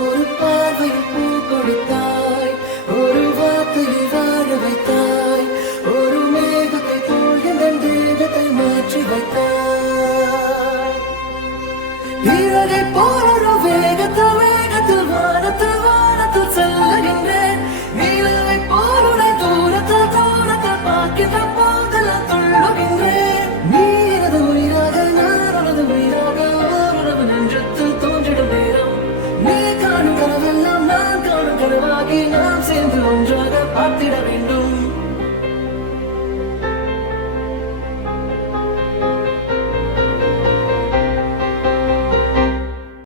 ஒரு பார்வையில் பூ கொடுத்தாய், ஒரு வார்த்தையில் வாழ வைத்தாய், ஒரு மேகத்தை போல் என் தேகத்தை மாற்றி வைத்தாய். இறகை போல் ஒரு வேகத்தில் வேகத்தில் வானத்தில் வானத்தில் செல்லுகின்றேன். நீலவை போல் உன்னை தூரத்தில் தூரத்தில் பார்க்கின்ற போதெல்லாம் துள்ளுகின்றேன். நீ எனது உயிராக நான் உனது உயிராக ஓருறவு நெஞ்சத்தில் தோன்றிடும் நேரம். நீ காணும் கனவெல்லாம் நான் காணும் கனவாகி நாம் சேர்ந்து ஒன்றாக பார்த்திட வேண்டும்.